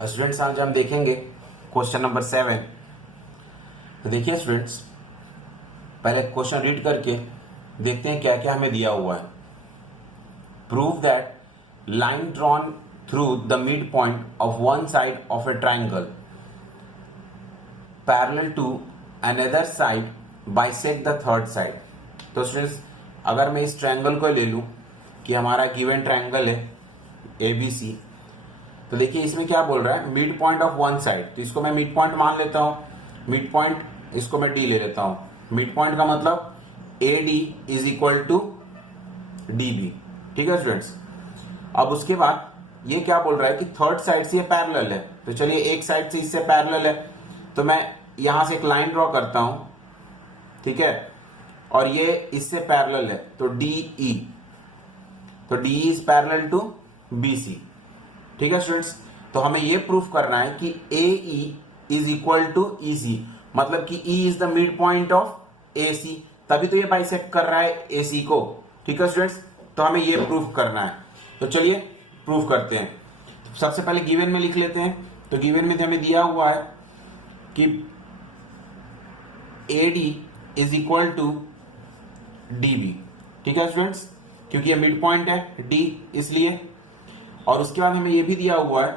Students आज हम देखेंगे क्वेश्चन नंबर 7। तो देखिए स्टूडेंट्स, पहले क्वेश्चन रीड करके देखते हैं क्या क्या हमें दिया हुआ है। Prove that line drawn through the mid point of one side of a triangle parallel to another side bisect the third side. तो स्टूडेंट्स, अगर मैं इस ट्राइंगल को ले लूं कि हमारा गिवन ट्राइंगल है ABC, तो देखिए इसमें क्या बोल रहा है, mid point of one side. तो इसको मैं मिड पॉइंट मान लेता हूं। मिड पॉइंट इसको मैं D ले लेता हूं। मिड पॉइंट का मतलब AD is equal to DB। ठीक है स्टूडेंट्स, अब उसके बाद ये क्या बोल रहा है कि थर्ड साइड से ये पैरेलल है। तो चलिए एक साइड से इससे पैरेलल है, तो मैं यहां से एक लाइन ड्रॉ करता हूं, ठीक है, और ये इससे पैरेलल है तो DE। तो DE is parallel to BC। ठीक है स्टूडेंट्स, तो हमें यह प्रूफ करना है कि AE is equal to EC, मतलब कि E is the mid point of AC, तभी तो ये बाइसेक्ट कर रहा है AC को। ठीक है स्टूडेंट्स, तो हमें यह प्रूफ करना है। तो चलिए प्रूफ करते हैं। तो सबसे पहले गिवन में लिख लेते हैं। तो गिवन में हमें दिया हुआ है कि AD is equal to DB। ठीक है स्टूडेंट्स, क्योंकि ये मिड पॉइंट है D इसलिए। और उसके बाद हमें यह भी दिया हुआ है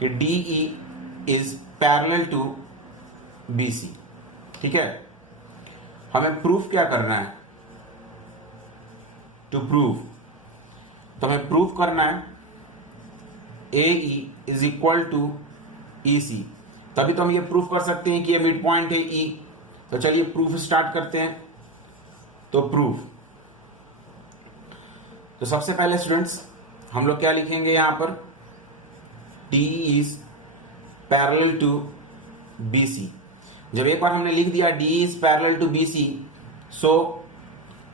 कि DE is parallel to BC। ठीक है, हमें प्रूफ क्या करना है, टू प्रूव, तो हमें प्रूफ करना है AE is equal to EC, तभी तो हम ये प्रूफ कर सकते हैं कि ये मिड पॉइंट है E। तो चलिए प्रूफ स्टार्ट करते हैं। तो प्रूफ, तो सबसे पहले स्टूडेंट्स हम लोग क्या लिखेंगे यहां पर, DE is parallel to BC। जब एक बार हमने लिख दिया DE is parallel to BC, so,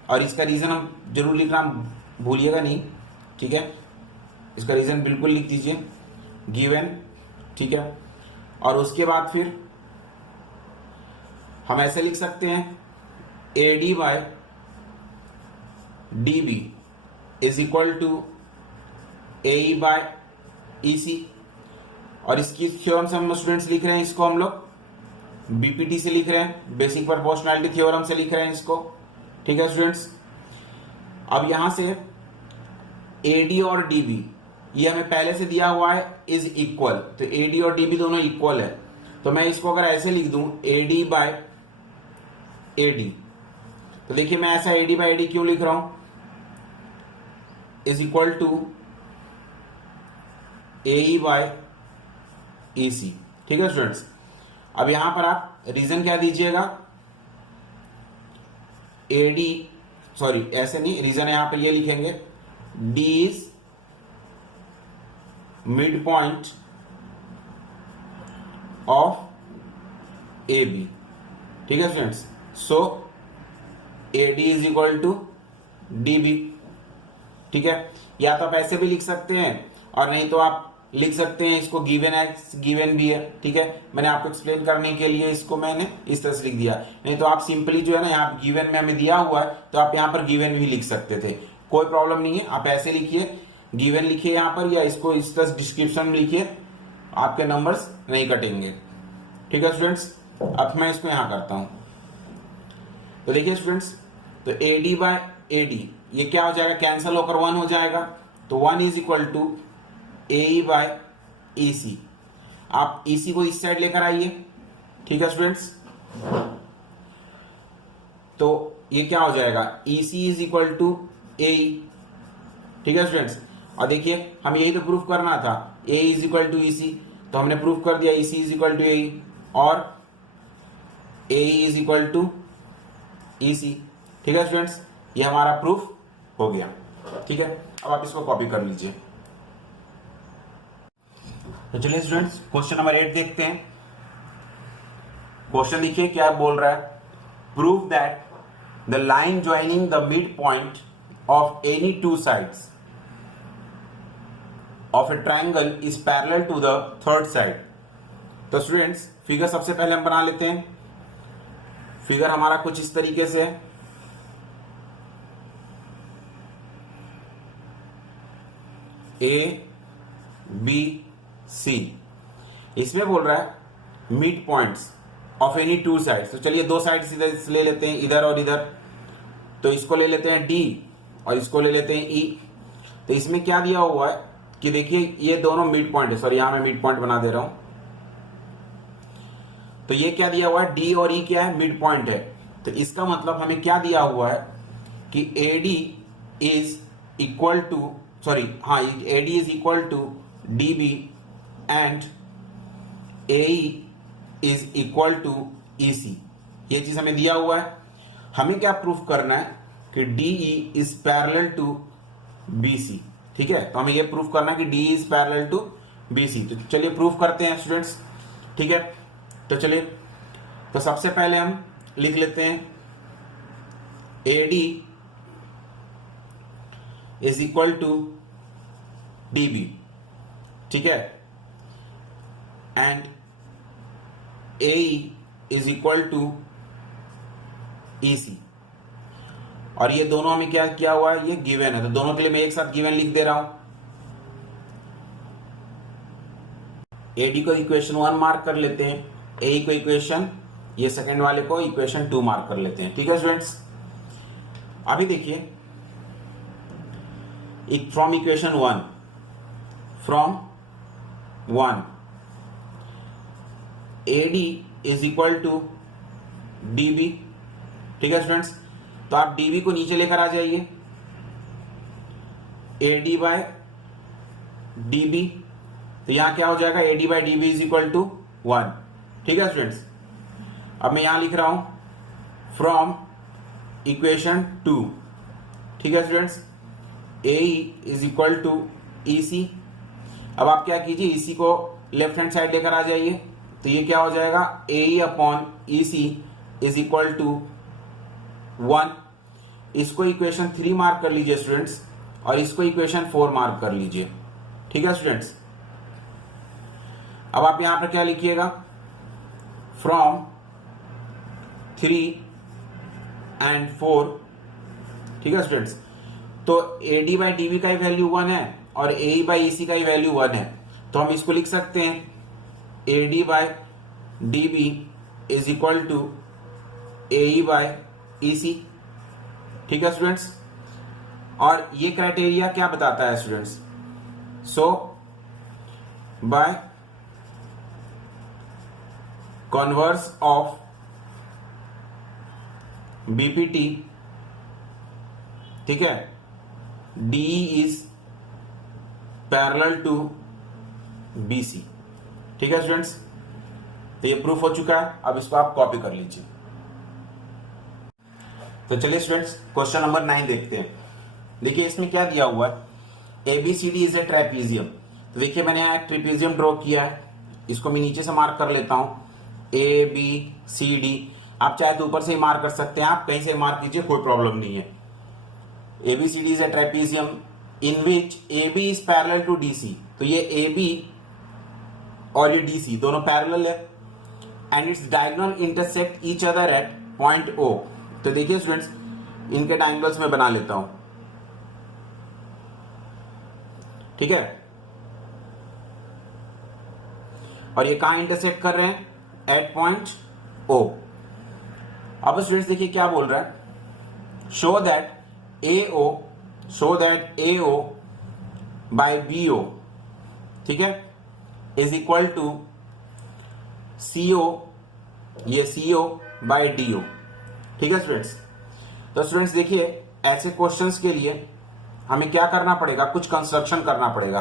और इसका रीजन हम जरूर लिखना भूलिएगा नहीं, ठीक है, इसका रीजन बिल्कुल लिख दीजिए, गिवन। ठीक है, और उसके बाद फिर हम ऐसे लिख सकते हैं AD by DB is equal to AE by EC। और इसकी थ्योरम से हम स्टूडेंट्स लिख रहे हैं, इसको हम लोग BPT से लिख रहे हैं, बेसिक प्रोपोर्शनैलिटी थ्योरम से लिख रहे हैं इसको। ठीक है स्टूडेंट्स, अब यहां से AD और DB ये हमें पहले से दिया हुआ है इज इक्वल, तो AD और DB दोनों इक्वल है। तो मैं इसको अगर ऐसे लिख दूं AD बाय AD, तो देखिए मैं ऐसा AD बाय AD क्यों लिख रहा हूं, is equal to AE by EC। ठीक है स्टूडेंट्स, अब यहां पर आप रीजन क्या दीजिएगा, AD, सॉरी ऐसे नहीं, रीजन यहां पर ये लिखेंगे D is mid point of AB। ठीक है students, so AD is equal to DB। ठीक है, या तो आप ऐसे भी लिख सकते हैं, और नहीं तो आप लिख सकते हैं इसको गिवन है, गिवन भी है। ठीक है, मैंने आपको एक्सप्लेन करने के लिए इसको मैंने इस तरह से लिख दिया। नहीं तो आप सिंपली जो है ना, यहाँ गिवन में हमें दिया हुआ है तो आप यहाँ पर गिवन भी लिख सकते थे, कोई प्रॉब्लम नहीं है। आप ऐसे लिखिए, गिवन लिखिए यहाँ पर, या इसको इस तरह डिस्क्रिप्शन में लिखिए, आपके नंबर्स नहीं कटेंगे। ठीक है स्टूडेंट्स, अब मैं इसको यहाँ करता हूं। तो देखिए स्टूडेंट्स, तो AD बाय AD ये क्या हो जाएगा, कैंसिल होकर 1 हो जाएगा, तो 1 is equal to AE by EC। आप EC को इस साइड लेकर आइए। ठीक है स्टूडेंट्स, तो ये क्या हो जाएगा, EC is equal to AE। ठीक है स्टूडेंट्स, और देखिए हम यही तो प्रूफ करना था, AE is equal to EC, तो हमने प्रूफ कर दिया EC is equal to AE और AE is equal to EC। ठीक है स्टूडेंट्स, ये हमारा प्रूफ हो गया। ठीक है, अब आप इसको कॉपी कर लीजिए। तो चलिए स्टूडेंट्स क्वेश्चन नंबर 8 देखते हैं। क्वेश्चन देखिए क्या बोल रहा है, prove that the line joining the mid point of any two sides of a triangle is parallel to the third side. तो स्टूडेंट्स फिगर सबसे पहले हम बना लेते हैं। फिगर हमारा कुछ इस तरीके से है, A बी सी। इसमें बोल रहा है mid points of any two sides. तो चलिए दो साइड्स इधर ले लेते हैं, इधर और इधर। तो इसको ले लेते हैं डी और इसको ले लेते हैं ई। तो इसमें क्या दिया हुआ है कि देखिए ये दोनों मिड पॉइंट है, सॉरी यहां मैं मिड पॉइंट बना दे रहा हूं। तो ये क्या दिया हुआ है, डी और ई क्या है, मिड पॉइंट है। तो इसका मतलब हमें क्या दिया हुआ है कि AD is equal to, sorry हाँ, AD is equal to DB and AE is equal to EC. ये चीज हमें दिया हुआ है। हमें क्या प्रूफ करना है कि DE is parallel to BC. ठीक है, तो हमें ये प्रूफ करना है कि D is parallel to BC. तो चलिए प्रूफ करते हैं स्टूडेंट्स। ठीक है, तो चलिए, तो सबसे पहले हम लिख लेते हैं AD is equal to DB. ठीक है, and AE is equal to EC. और ये दोनों हमें क्या किया हुआ है, ये गिवन है। तो दोनों के लिए मैं एक साथ गिवन लिख दे रहा हूं। एडी को इक्वेशन 1 मार्क कर लेते हैं, ए को इक्वेशन, ये सेकंड वाले को इक्वेशन 2 मार्क कर लेते हैं। ठीक है स्टूडेंट्स, अभी देखिए from equation 1, from 1 AD is equal to DB. ठीक है स्टूडेंट्स, तो आप डीबी को नीचे लेकर आ जाइए, एडी बाय डीबी। तो यहां क्या हो जाएगा, AD by DB is equal to 1। ठीक है स्टूडेंट्स, अब मैं यहां लिख रहा हूं फ्रॉम इक्वेशन 2। ठीक है students, AE is equal to EC. अब आप क्या कीजिए, ईसी को लेफ्ट हैंड साइड लेकर आ जाइए। तो ये क्या हो जाएगा, AE upon EC is equal to 1। इसको इक्वेशन 3 मार्क कर लीजिए स्टूडेंट्स, और इसको इक्वेशन 4 मार्क कर लीजिए। ठीक है स्टूडेंट्स, अब आप यहां पर क्या लिखिएगा, फ्रॉम 3 एंड 4। ठीक है स्टूडेंट्स, तो एडी बाई डीबी का ही वैल्यू 1 है और एई बाई ईसी का ही वैल्यू 1 है। तो हम इसको लिख सकते हैं AD by DB is equal to AE by EC. ठीक है स्टूडेंट्स, और ये क्राइटेरिया क्या बताता है students, so by converse of BPT, ठीक है, DE is parallel to BC. ठीक है स्टूडेंट्स, तो ये प्रूफ हो चुका है। अब इसको आप कॉपी कर लीजिए। तो चलिए स्टूडेंट्स, क्वेश्चन नंबर 9 देखते हैं। देखिए इसमें क्या दिया हुआ है, एबीसीडी इज ए ट्रेपीजियम। तो देखिए मैंने यहाँ एक ट्रेपीजियम ड्रॉ किया है, इसको मैं नीचे से मार्क कर लेता हूं, ए बी सी डी। आप चाहे तो ऊपर से ही मार्क कर सकते हैं, आप कहीं से मार्क कीजिए, कोई प्रॉब्लम नहीं है। ABCD is a trapezium in which AB is parallel to DC। तो ये AB और ये DC दोनों पैरेलल है, and its diagonal intersect each other at point O। तो देखिए स्टूडेंट्स, इनके डायगोनल्स में बना लेता हूं। ठीक है, और ये कहां इंटरसेक्ट कर रहे हैं, एट पॉइंट O। अब स्टूडेंट्स देखिए क्या बोल रहा है, show that AO by BO, ठीक है, इज इक्वल टू CO, ये CO बाय DO। ठीक है स्टूडेंट्स, तो स्टूडेंट्स देखिए ऐसे क्वेश्चंस के लिए हमें क्या करना पड़ेगा, कुछ कंस्ट्रक्शन करना पड़ेगा।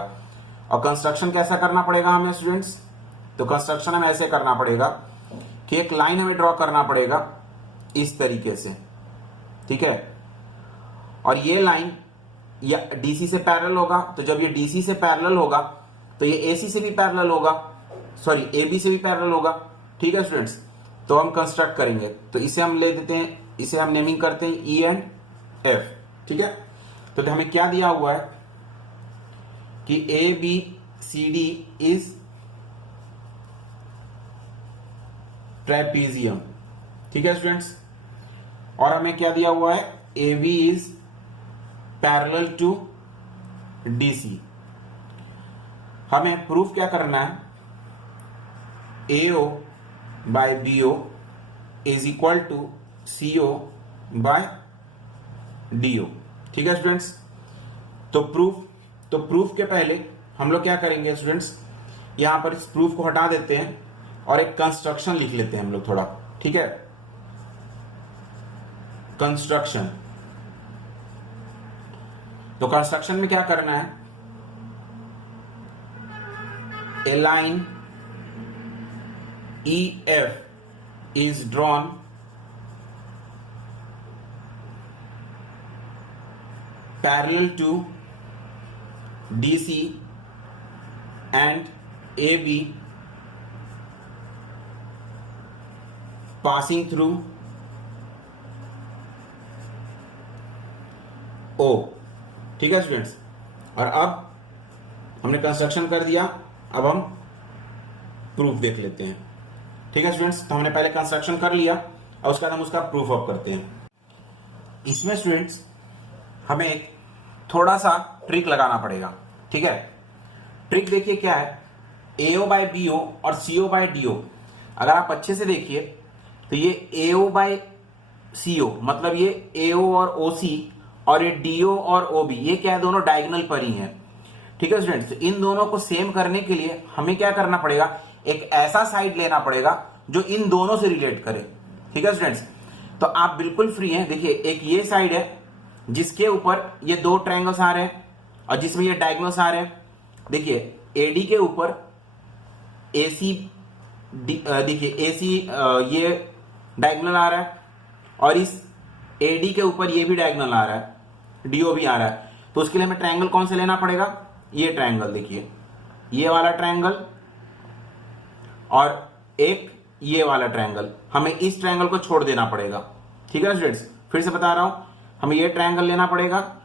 और कंस्ट्रक्शन कैसा करना पड़ेगा हमें स्टूडेंट्स, तो कंस्ट्रक्शन हमें ऐसे करना पड़ेगा कि एक लाइन हमें ड्रॉ करना पड़ेगा इस तरीके से। ठीक है, और ये लाइन या DC से पैरेलल होगा। तो जब ये DC से पैरेलल होगा तो ये AC से भी पैरेलल होगा, सॉरी AB से भी पैरेलल होगा। ठीक है स्टूडेंट्स, तो हम कंस्ट्रक्ट करेंगे। तो इसे हम ले देते हैं, इसे हम नेमिंग करते हैं E एंड F। ठीक है, तो हमें क्या दिया हुआ है कि ABCD इज ट्रेपीजियम। ठीक है स्टूडेंट्स, और हमें क्या दिया हुआ है, AB is parallel to DC। हमें प्रूफ क्या करना है, AO by BO is equal to CO by DO। ठीक है स्टूडेंट्स, तो प्रूफ के पहले हम लोग क्या करेंगे स्टूडेंट्स, यहां पर इस प्रूफ को हटा देते हैं और एक कंस्ट्रक्शन लिख लेते हैं हम लोग थोड़ा। ठीक है, कंस्ट्रक्शन। तो कंस्ट्रक्शन में क्या करना है, ए line EF is drawn parallel to DC and AB passing through O। ठीक है स्टूडेंट्स, और अब हमने कंस्ट्रक्शन कर दिया, अब हम प्रूफ देख लेते हैं। ठीक है स्टूडेंट्स, तो हमने पहले कंस्ट्रक्शन कर लिया और उसके बाद हम उसका प्रूफ ऑफ करते हैं। इसमें स्टूडेंट्स हमें एक थोड़ा सा ट्रिक लगाना पड़ेगा। ठीक है, ट्रिक देखिए क्या है, AO बाय BO और CO बाय DO, अगर आप अच्छे से देखिए तो ये AO बाय CO मतलब ये AO और OC और ये DO और OB, ये क्या है, दोनों डायगोनल पर ही हैं। ठीक है स्टूडेंट्स, इन दोनों को सेम करने के लिए हमें क्या करना पड़ेगा, एक ऐसा साइड लेना पड़ेगा जो इन दोनों से रिलेट करे। ठीक है स्टूडेंट्स, तो आप बिल्कुल फ्री हैं। देखिए एक ये साइड है जिसके ऊपर ये दो ट्रायंगल्स आ रहे हैं और जिसमें ये डायगोनल्स आ रहे हैं। देखिए AD के ऊपर AC, देखिए AC ये डायगोनल आ रहा है और इस AD के ऊपर ये भी डायगोनल आ रहा है, DO भी आ रहा है। तो उसके लिए हमें ट्रायंगल कौन सा लेना पड़ेगा, ये ट्रायंगल, देखिए ये वाला ट्रायंगल और एक ये वाला ट्रायंगल, हमें इस ट्रायंगल को छोड़ देना पड़ेगा। ठीक है स्टूडेंट्स, फिर से बता रहा हूं, हमें ये ट्रायंगल लेना पड़ेगा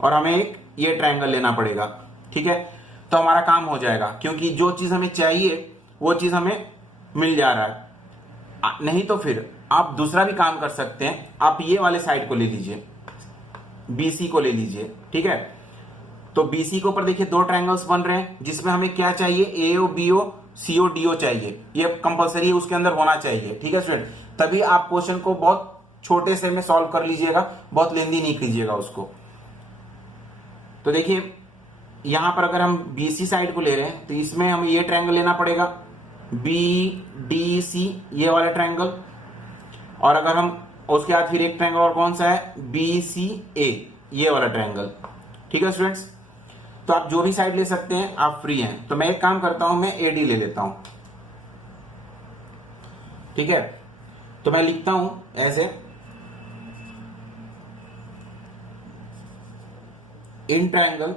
और हमें एक ये ट्रायंगल लेना पड़ेगा। ठीक है, तो हमारा काम हो जाएगा, क्योंकि जो चीज हमें चाहिए वो चीज हमें मिल जा रहा है। नहीं तो फिर आप दूसरा भी काम कर सकते हैं, आप ये वाले साइड को ले लीजिए, BC को ले लीजिए। ठीक है, तो BC के ऊपर देखिए दो ट्रायंगल्स बन रहे हैं जिसमें हमें क्या चाहिए, AO BO CO DO चाहिए, ये कंपलसरी है, उसके अंदर होना चाहिए। ठीक है स्टूडेंट, तभी आप क्वेश्चन को बहुत छोटे से में सॉल्व कर लीजिएगा, बहुत लेंदी नहीं कीजिएगा उसको। तो देखिए यहां पर अगर हम BC साइड को ले रहे हैं तो इसमें हमें ये ट्रायंगल लेना पड़ेगा BDC, ये वाला ट्रायंगल, और अगर हम उसके बाद फिर एक ट्रायंगल और कौन सा है, BCA, ये वाला ट्रायंगल। ठीक है स्टूडेंट्स, तो आप जो भी साइड ले सकते हैं, आप फ्री हैं। तो मैं एक काम करता हूं, मैं AD ले लेता हूं। ठीक है, तो मैं लिखता हूं ऐसे, इन ट्रायंगल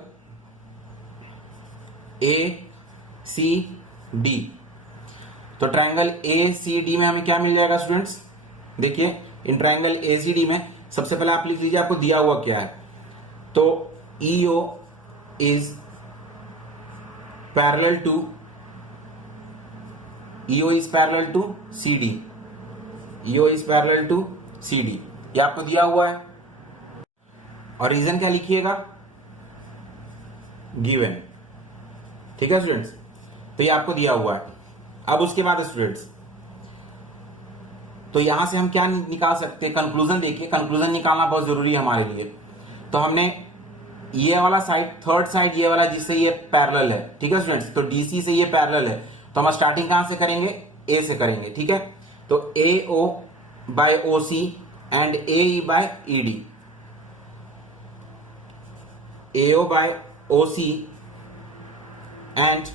ACD। तो ट्रायंगल ACD में हमें क्या मिल जाएगा स्टूडेंट्स, देखिए इन ट्रायंगल ACD में सबसे पहले आप लिख लीजिए आपको दिया हुआ क्या है। तो EO is parallel to CD, EO is parallel to CD, ये आपको दिया हुआ है। और रीजन क्या लिखिएगा, गिवन। ठीक है स्टूडेंट्स, तो ये आपको दिया हुआ है। अब उसके बाद स्टूडेंट्स, तो यहां से हम क्या निकाल सकते हैं, कंक्लूजन। देखिए कंक्लूजन निकालना बहुत जरूरी है हमारे लिए। तो हमने ये वाला साइड, थर्ड साइड ये वाला जिससे ये पैरेलल है। ठीक है स्टूडेंट्स, तो DC से ये पैरेलल है, तो हम स्टार्टिंग कहां से करेंगे, A से करेंगे। ठीक है, तो AO by OC and AE by ED, AO by OC and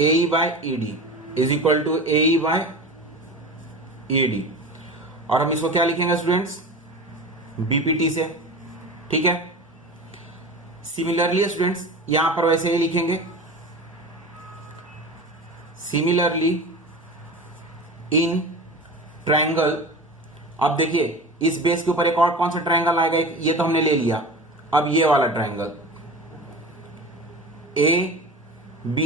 AE by ED is equal to AE by ED। और हम इसको क्या लिखेंगे स्टूडेंट्स, BPT से। ठीक है, सिमिलरली स्टूडेंट्स यहां पर वैसे ही लिखेंगे, सिमिलरली इन ट्रायंगल। अब देखिए इस बेस के ऊपर एक और कौन सा ट्रायंगल आएगा, ये तो हमने ले लिया। अब ये वाला ट्रायंगल ABD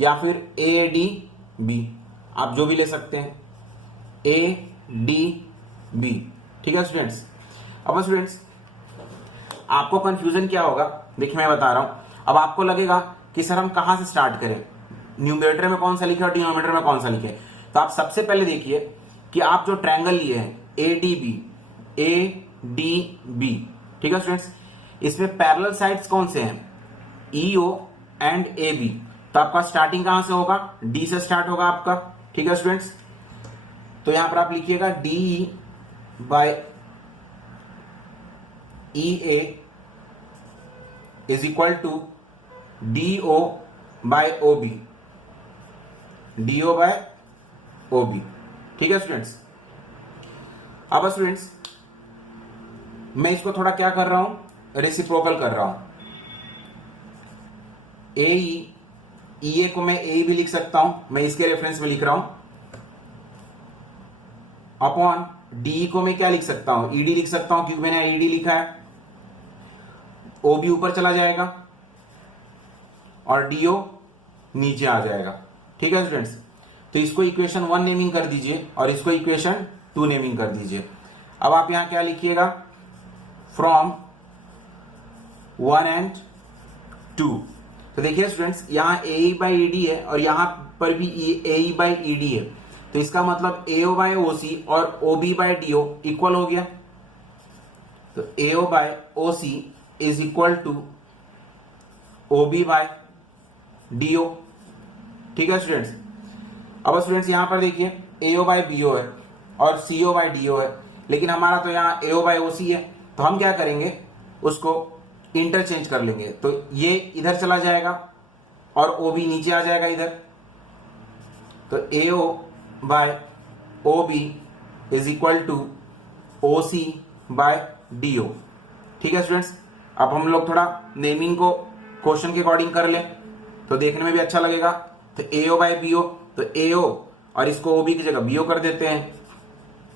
या फिर ADB, आप जो भी ले सकते हैं, ADB। ठीक है स्टूडेंट्स, अब स्टूडेंट्स आपको कंफ्यूजन क्या होगा, देखिए मैं बता रहा हूं। अब आपको लगेगा कि सर हम कहां से स्टार्ट करें, न्यूमरेटर में कौन सा लिखे और डिनोमिनेटर में कौन सा लिखे। तो आप सबसे पहले देखिए कि आप जो ट्रायंगल लिए हैं ए डी बी, ठीक है स्टूडेंट्स, इसमें पैरेलल साइड्स कौन से हैं, ईओ एंड ए बी। तो आपका स्टार्टिंग कहां से होगा, डी से स्टार्ट होगा आपका, ठीक है स्टूडेंट्स। तो यहां पर आप लिखिएगा D by E A is equal to D O by O B, D O by O B, ठीक है स्टूडेंट्स। अब स्टूडेंट्स मैं इसको थोड़ा क्या कर रहा हूं, रेसिप्रोकल कर रहा हूं। ए ए को मैं ए भी लिख सकता हूं, मैं इसके रेफरेंस में लिख रहा हूं, अपॉन डी को मैं क्या लिख सकता हूं, ईडी लिख सकता हूं क्योंकि मैंने ईडी लिखा है। ओ भी ऊपर चला जाएगा और डीओ नीचे आ जाएगा, ठीक है स्टूडेंट्स। तो इसको इक्वेशन 1 नेमिंग कर दीजिए और इसको इक्वेशन 2 नेमिंग कर दीजिए। अब आप यहां क्या लिखिएगा, फ्रॉम 1 एंड 2। तो देखिए स्टूडेंट्स यहां ए बाई ईडी है और यहां पर भी ए बाई ईडी है, तो इसका मतलब एओ बाय ओसी और ओबी बाय डीओ इक्वल हो गया। तो AO by OC is equal to OB by DO, ठीक है स्टूडेंट्स। अब स्टूडेंट्स यहां पर देखिए एओ बाय बीओ है और सीओ बाय डीओ है, लेकिन हमारा तो यहां एओ बाय ओसी है, तो हम क्या करेंगे, उसको इंटरचेंज कर लेंगे। तो ये इधर चला जाएगा और ओबी नीचे आ जाएगा इधर। तो AO by OB is equal to OC by DO, ठीक है स्टूडेंट्स। अब हम लोग थोड़ा नेमिंग को क्वेश्चन के अकॉर्डिंग कर लें तो देखने में भी अच्छा लगेगा। तो एओ बाय बीओ, तो एओ और इसको ओबी की जगह बीओ कर देते हैं।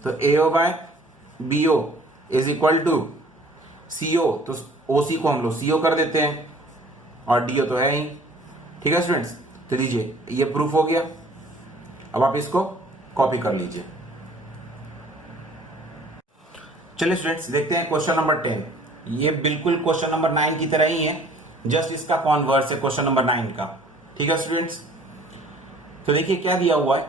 तो AO by BO is equal to CO, तो ओसी को हम लोग सीओ कर देते हैं और डीओ तो है ही, ठीक है स्टूडेंट्स। तो लीजिए ये प्रूफ हो गया। अब आप इसको कॉपी कर लीजिए। चलिए स्टूडेंट्स देखते हैं क्वेश्चन नंबर 10। ये बिल्कुल क्वेश्चन नंबर 9 की तरह ही है, जस्ट इसका कॉन्वर्स है क्वेश्चन नंबर 9 का, ठीक है स्टूडेंट्स। तो देखिए क्या दिया हुआ है,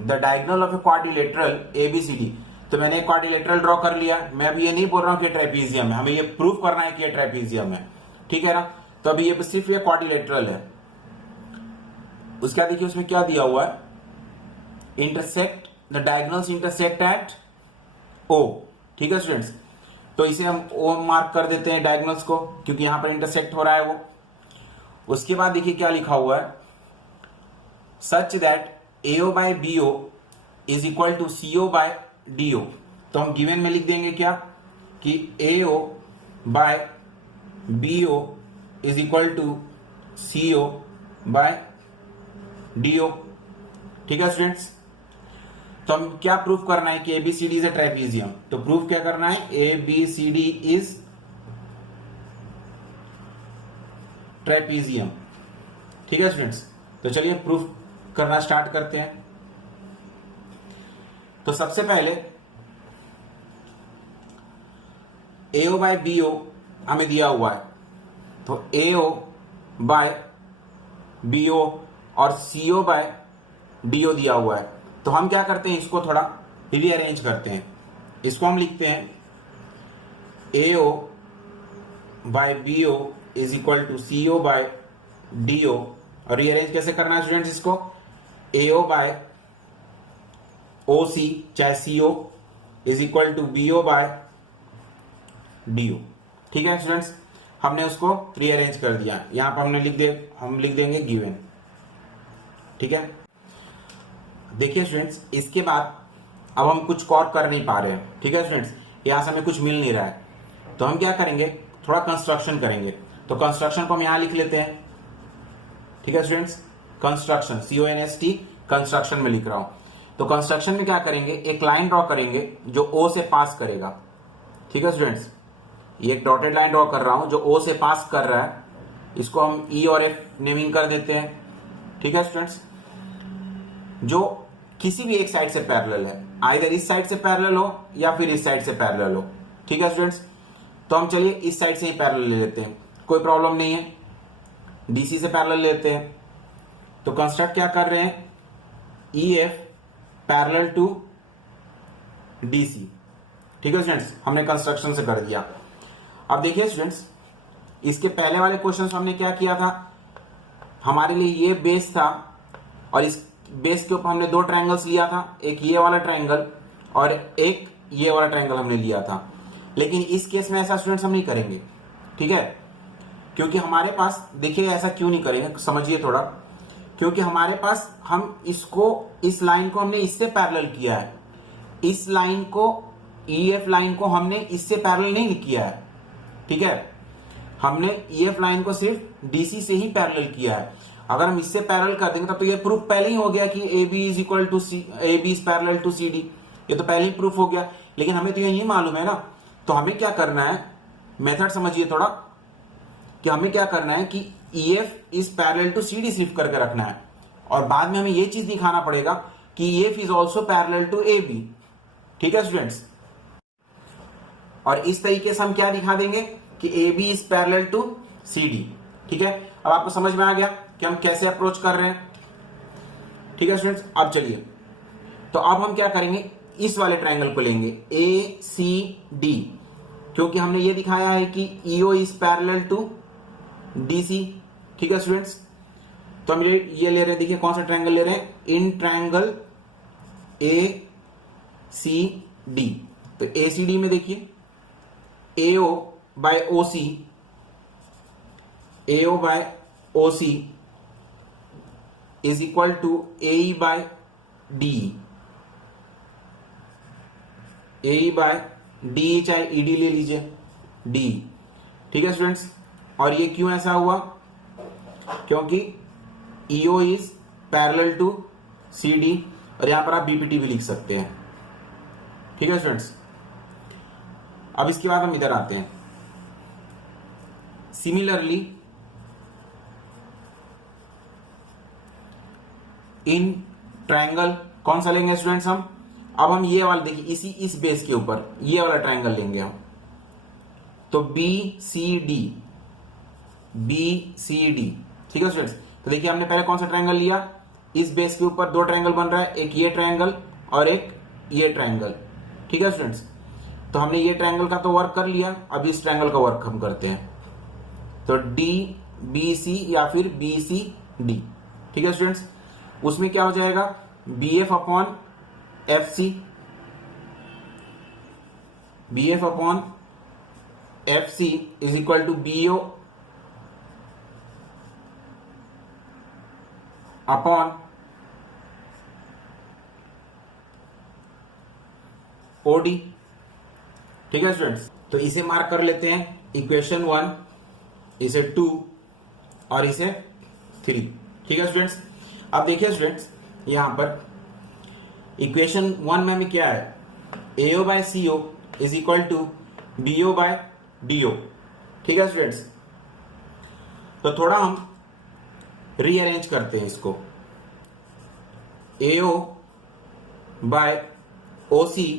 the diagonal of a quadrilateral ABCD. तो मैंने क्वाड्रिलेटरल ड्रॉ कर लिया। मैं अभी ये नहीं बोल रहा हूं कि ट्रेपीजियम है, हमें ये प्रूफ करना है कि ये ट्रेपीजियम है, ठीक है ना। तो अभी ये सिर्फ ये क्वाड्रिलेटरल है। उसके बाद देखिए उसमें क्या दिया हुआ है, intersect, the diagonals intersect at O, ठीक है स्टूडेंट्स। तो इसे हम ओ मार्क कर देते हैं डायगोनल्स को, क्योंकि यहां पर इंटरसेक्ट हो रहा है वो। उसके बाद देखिए क्या लिखा हुआ है, such that AO by BO is equal to CO by DO. तो हम गिवन में लिख देंगे क्या कि AO by BO is equal to CO by DO, ठीक है स्टूडेंट्स। तो हम क्या प्रूफ करना है कि एबीसीडी इज अ ट्रेपीजियम। तो प्रूफ क्या करना है, एबीसीडी इज ट्रेपीजियम, ठीक है स्टूडेंट्स। तो चलिए प्रूफ करना स्टार्ट करते हैं। तो सबसे पहले एओ बाय बीओ हमें दिया हुआ है, तो एओ बाय बीओ और सीओ बाय डीओ दिया हुआ है। तो हम क्या करते हैं, इसको थोड़ा रीअरेंज करते हैं। इसको हम लिखते हैं AO by BO is equal to CO by DO. और रीअरेंज कैसे करना है स्टूडेंट्स, इसको एओ बाय ओसी चाहे CO is equal to BO by DO, ठीक है स्टूडेंट्स। हमने उसको रीअरेंज कर दिया। यहां पर हम लिख देंगे गिवन, ठीक है। देखिए स्टूडेंट्स इसके बाद अब हम कुछ और कर नहीं पा रहे हैं, ठीक है स्टूडेंट्स, यहां से हमें कुछ मिल नहीं रहा है। तो हम क्या करेंगे, थोड़ा कंस्ट्रक्शन करेंगे। तो कंस्ट्रक्शन को हम यहां लिख लेते हैं, ठीक है स्टूडेंट्स। कंस्ट्रक्शन CONST कंस्ट्रक्शन में लिख रहा हूं। तो कंस्ट्रक्शन में क्या करेंगे, एक लाइन ड्रॉ करेंगे जो O से पास करेगा, ठीक है स्टूडेंट्स। ये एक डॉटेड लाइन ड्रॉ कर रहा हूं जो O से पास कर रहा है, इसको हम E और F नेमिंग कर देते हैं, ठीक है स्टूडेंट्स। जो किसी भी एक साइड से पैरेलल है, आइदर इस साइड से पैरेलल हो या फिर इस साइड से पैरेलल हो, ठीक है स्टूडेंट्स। तो हम चलिए इस साइड से ही पैरेलल ले लेते हैं, कोई प्रॉब्लम नहीं है। डीसी से पैरेलल लेते हैं, तो कंस्ट्रक्ट क्या कर रहे हैं, ईएफ पैरेलल टू डीसी। ठीक है स्टूडेंट्स, हमने कंस्ट्रक्शन से कर दिया। अब देखिए स्टूडेंट्स, इसके पहले वाले क्वेश्चन हमने क्या किया था, हमारे लिए ये बेस था और इस बेस के ऊपर हमने दो ट्रायंगल्स लिया था, एक ये वाला ट्रायंगल और एक ये वाला ट्रायंगल हमने लिया था। लेकिन इस केस में ऐसा स्टूडेंट्स हम नहीं करेंगे, ठीक है, क्योंकि हमारे पास, देखिए ऐसा क्यों नहीं करेंगे, समझिए थोड़ा, क्योंकि हमारे पास हम इसको, इस लाइन को हमने इससे पैरेलल किया है, इस लाइन को, ईएफ लाइन को हमने इससे पैरेलल नहीं किया है, ठीक है, हमने ईएफ लाइन को सिर्फ डीसी से ही पैरेलल किया है। अगर हम इससे पैरेलल कर देंगे तब तो ये प्रूफ पहले ही हो गया कि A B is equal to C, A B is parallel to C D, ये तो पहले ही प्रूफ हो गया। लेकिन हमें तो ये नहीं मालूम है ना, तो हमें क्या करना है, मेथड समझिए थोड़ा, कि हमें क्या करना है कि EF is parallel to C D सिर्फ करके रखना है, और बाद में हमें ये चीज दिखाना पड़ेगा कि EF is also parallel to A B. ठीक है स्टूडेंट्स, और इस तरीके से हम क्या दिखा देंगे कि A B is parallel to C D. ठीक है, अब आपको समझ में आ गया कि हम कैसे अप्रोच कर रहे हैं। ठीक है स्टूडेंट्स, अब चलिए, तो अब हम क्या करेंगे, इस वाले ट्रायंगल को लेंगे ए सी डी, क्योंकि हमने ये दिखाया है कि EO is parallel to DC. ठीक है स्टूडेंट्स, तो हम ये ले रहे हैं, देखिए कौन सा ट्रायंगल ले रहे हैं, in triangle A C D. तो ए सी डी में देखिए AO by OC, AO by OC is equal to A by D, A by D, चाहे ईडी ले लीजिए, डी। ठीक है स्टूडेंट्स, और ये क्यों ऐसा हुआ, क्योंकि EO is parallel to C D, और यहां पर आप बीपीटी भी लिख सकते हैं। ठीक है स्टूडेंट्स, अब इसके बाद हम इधर आते हैं। सिमिलरली इन ट्रायंगल, कौन सा लेंगे स्टूडेंट्स हम, अब हम ये वाला देखिए, इस बेस के ऊपर ये वाला ट्रायंगल लेंगे हम, तो B C D, B C D. ठीक है स्टूडेंट्स, तो देखिए हमने पहले कौन सा ट्रायंगल लिया, इस बेस के ऊपर दो ट्रायंगल बन रहा है, एक ये ट्रायंगल और एक ये ट्रायंगल। ठीक है स्टूडेंट्स, तो हमने ये ट्रायंगल का तो वर्क कर लिया, अब इस ट्रायंगल का वर्क हम करते हैं, तो डी बी सी या फिर बी सी डी। ठीक है स्टूडेंट्स, उसमें क्या हो जाएगा, B F upon F C, B F upon F C is equal to B O upon OD. ठीक है स्टूडेंट्स, तो इसे मार्क कर लेते हैं, इक्वेशन 1, इसे 2 और इसे 3। ठीक है स्टूडेंट्स, अब देखिए स्टूडेंट्स, यहां पर इक्वेशन 1 में हमें क्या है, AO by CO is equal to BO by DO. ठीक है स्टूडेंट्स, तो थोड़ा हम रीअरेंज करते हैं इसको, AO by OC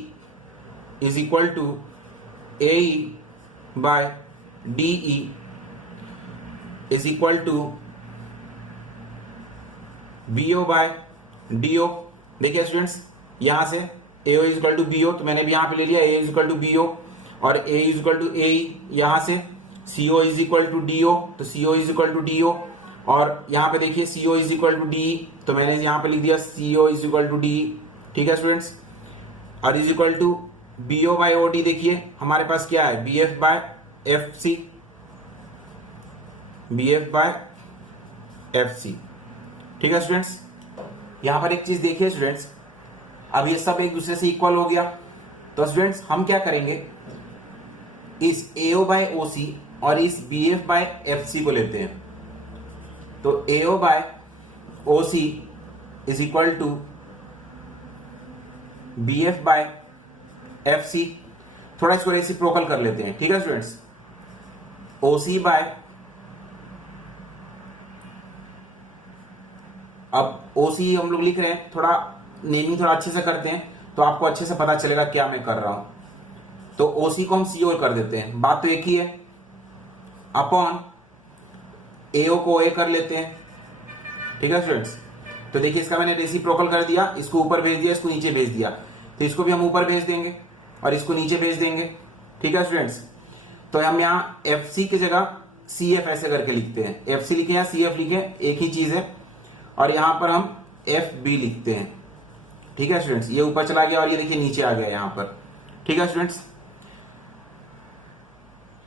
is equal to AE by DE is equal to BO by DO. देखिए स्टूडेंट्स, यहां से AO is equal to BO, तो मैंने भी यहां पे ले लिया A is equal to BO, और A is equal to A, यहां से CO is equal to DO, तो CO is equal to DO, और यहां पे देखिए CO is equal to D, तो मैंने यहां पे लिख दिया CO is equal to D. ठीक है स्टूडेंट्स, और is equal to BO by OD, देखिए हमारे पास क्या है, B F by F C, B F by F C. ठीक है स्टूडेंट्स, यहां पर एक चीज देखिए स्टूडेंट्स, अब ये सब एक दूसरे से इक्वल हो गया, तो स्टूडेंट्स हम क्या करेंगे, इस एओ बाय ओसी और इस B F by F C को लेते हैं, तो AO by OC is equal to B F by F C. थोड़ा इसको रेसिप्रोकल कर लेते हैं। ठीक है स्टूडेंट्स, ओसी बाय, अब ओसी हम लोग लिख रहे हैं, थोड़ा नेमिंग थोड़ा अच्छे से करते हैं तो आपको अच्छे से पता चलेगा क्या मैं कर रहा हूं। तो ओसी को हम सीओ कर देते हैं, बात तो एक ही है, अपॉन AO को A कर लेते हैं, ठीक है स्टूडेंट्स। तो देखिए इसका मैंने रेसिप्रोकल कर दिया, इसको ऊपर भेज दिया, इसको नीचे भेज दिया, तो इसको भी हम ऊपर भेज देंगे और इसको नीचे भेज देंगे, ठीक है स्टूडेंट्स। तो हम यहाँ FC की जगह CF ऐसे करके लिखते हैं, FC लिखे या CF लिखे एक ही चीज है, और यहां पर हम FB लिखते हैं, ठीक है स्टूडेंट्स। ये ऊपर चला गया और ये देखिए नीचे आ गया यहां पर, ठीक है स्टूडेंट्स।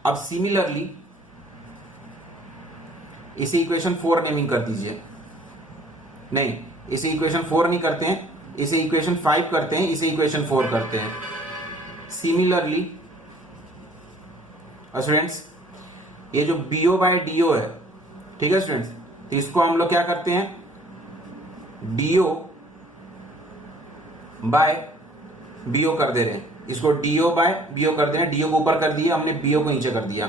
अब सिमिलरली इसे इक्वेशन 4 नेमिंग कर दीजिए, नहीं इसे इक्वेशन 4 नहीं करते हैं, इसे इक्वेशन 5 करते हैं, इसे इक्वेशन 4 करते हैं। सिमिलरली स्टूडेंट्स ये जो BO बाय DO है, ठीक है स्टूडेंट्स, तो इसको हम लोग क्या करते हैं, DO बाय BO कर दे रहे हैं, इसको DO बाय BO कर दे रहे हैं। DO को ऊपर कर दिया हमने, BO को नीचे कर दिया,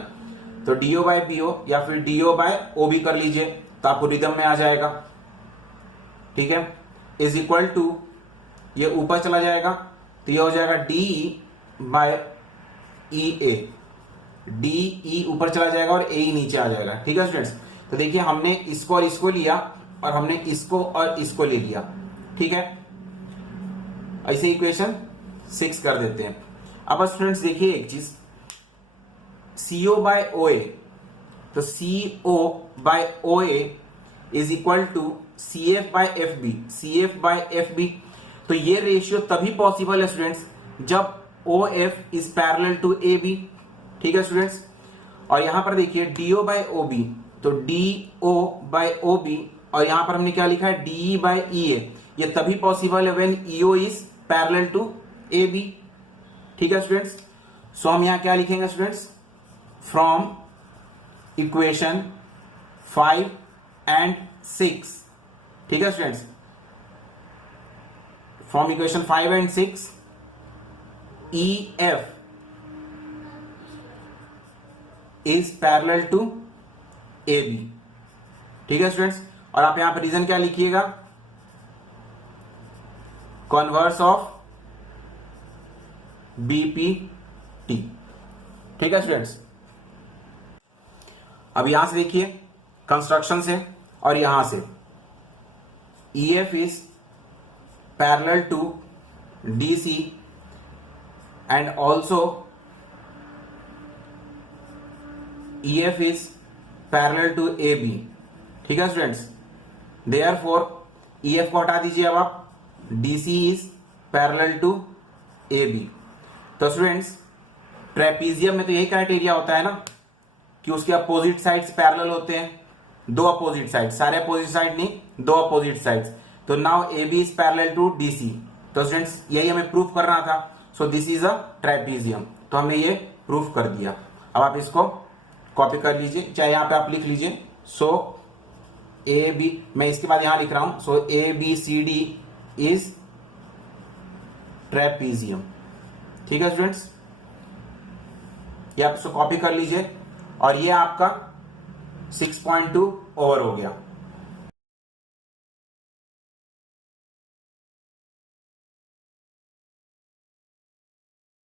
तो DO बाय BO या फिर DO बाय OB कर लीजिए, तो आपको रिदम में आ जाएगा, ठीक है। इज इक्वल टू ये ऊपर चला जाएगा, तो ये हो जाएगा DE बाय EA, DE ऊपर चला जाएगा और AE नीचे आ जाएगा, ठीक है स्टूडेंट्स। तो देखिए हमने इसको और इसको लिया और हमने इसको और इसको ले लिया, ठीक है। ऐसे इक्वेशन 6 कर देते हैं। अब स्टूडेंट्स देखिए एक चीज, CO बाय OA, तो CO by OA is equal to CF by FB, CF by FB। तो ये रेशियो तभी पॉसिबल है स्टूडेंट्स जब OF is parallel to AB, ठीक है स्टूडेंट्स। और यहां पर देखिए DO बाय OB, तो DO बाय OB, और यहां पर हमने क्या लिखा है DE बाय EA, ये तभी पॉसिबल है when EO is parallel to AB, ठीक है स्टूडेंट्स। सो हम यहां क्या लिखेंगे स्टूडेंट्स, फ्रॉम इक्वेशन 5 एंड 6, ठीक है students, from equation 5 and 6 EF is parallel to AB, ठीक है स्टूडेंट्स। और आप यहां पर रीजन क्या लिखिएगा, कॉन्वर्स ऑफ BPT, ठीक है स्टूडेंट्स। अब यहां से देखिए कंस्ट्रक्शन से और यहां से EF is parallel to DC and also EF is parallel to AB, ठीक है स्टूडेंट्स। देयरफॉर EF को हटा दीजिए, अब आप DC is parallel to AB। तो स्टूडेंट्स ट्रेपीजियम में तो यही क्राइटेरिया होता है ना कि उसके अपोजिट साइड्स पैरेलल होते हैं, दो अपोजिट साइड, सारे अपोजिट साइड नहीं, दो अपोजिट साइड्स। तो now AB is parallel to DC, तो स्टूडेंट्स यही हमें प्रूफ करना था। So this is a trapezium, तो हमने ये प्रूफ कर दिया। अब आप इसको कॉपी कर लीजिए, चाहे यहां पे आप लिख लीजिए। सो AB, मैं इसके बाद यहां लिख रहा हूं, सो ABCD इज ट्रेपीजियम, ठीक है स्टूडेंट्स। ये आप इसको कॉपी कर लीजिए और ये आपका 6.2 ओवर हो गया।